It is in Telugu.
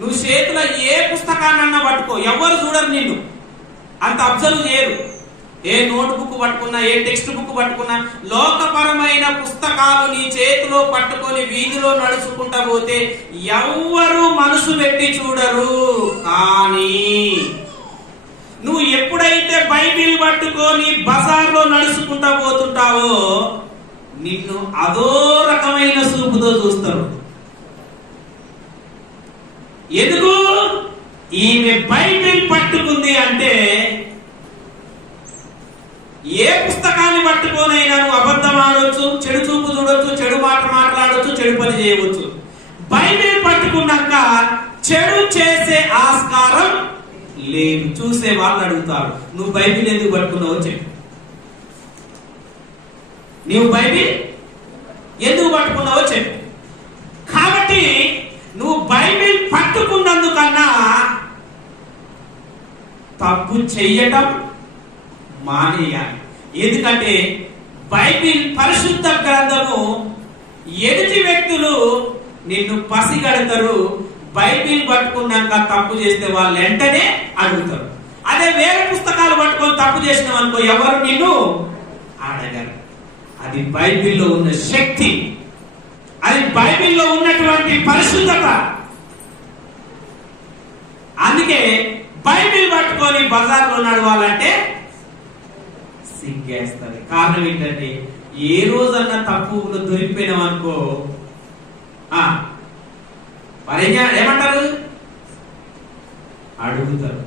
నువ్వు చేతిలో ఏ పుస్తకాన్నన్నా పట్టుకో, ఎవరు చూడరు నిన్ను, అంత అబ్జర్వ్ చేయరు. ఏ నోట్ బుక్ పట్టుకున్నా, ఏ టెక్స్ట్ బుక్ పట్టుకున్నా, లోకపరమైన పుస్తకాలు నీ చేతిలో పట్టుకొని వీధిలో నడుచుకుంటా పోతే ఎవ్వరు మనసు పెట్టి చూడరు. కానీ నువ్వు ఎప్పుడైతే బైబిల్ పట్టుకొని బజార్లో నడుచుకుంటా పోతుంటావో నిన్ను అదో రకమైన చూపుతో చూస్తారు. ఎందుకు? ఈమె బైబిల్ పట్టుకుంది అంటే, ఏ పుస్తకాన్ని పట్టుకోనైనా నువ్వు అబద్ధం ఆడవచ్చు, చెడు చూపు చూడొచ్చు, చెడు మాట మాట్లాడవచ్చు, చెడు పని చేయవచ్చు. బైబిల్ పట్టుకున్నాక చెడు చేసే ఆస్కారం లేదు. చూసే వాళ్ళు అడుగుతారు, నువ్వు బైబిల్ ఎందుకు పట్టుకున్నావో చెప్పు. నువ్వు బైబిల్ ఎందుకు పట్టుకున్నావో చెప్పు. కాబట్టి నువ్వు బైబిల్ పట్టుకున్నందుకన్నా తప్పు చెయ్యటం మానేయాలి. ఎందుకంటే బైబిల్ పరిశుద్ధ గ్రంథము ఎదుటి వ్యక్తులు నిన్ను పసిగడతారు. బైబిల్ పట్టుకున్నాక తప్పు చేస్తే వాళ్ళు వెంటనే అడుగుతారు. అదే వేరే పుస్తకాలు పట్టుకొని తప్పు చేసినావు అనుకో, ఎవరు నిన్ను అడగరు. అది బైబిల్లో ఉన్న శక్తి, అది బైబిల్లో ఉన్నటువంటి పరిశుద్ధత. అందుకే బైబిల్ పట్టుకొని బజార్లో నడవాలంటే సిగ్గేస్తారు. కారణం ఏంటంటే, ఏ రోజన్నా తప్పులో దొరికిపోయినాం అనుకో, మరి ఏమంటారు? అడుగుతారు.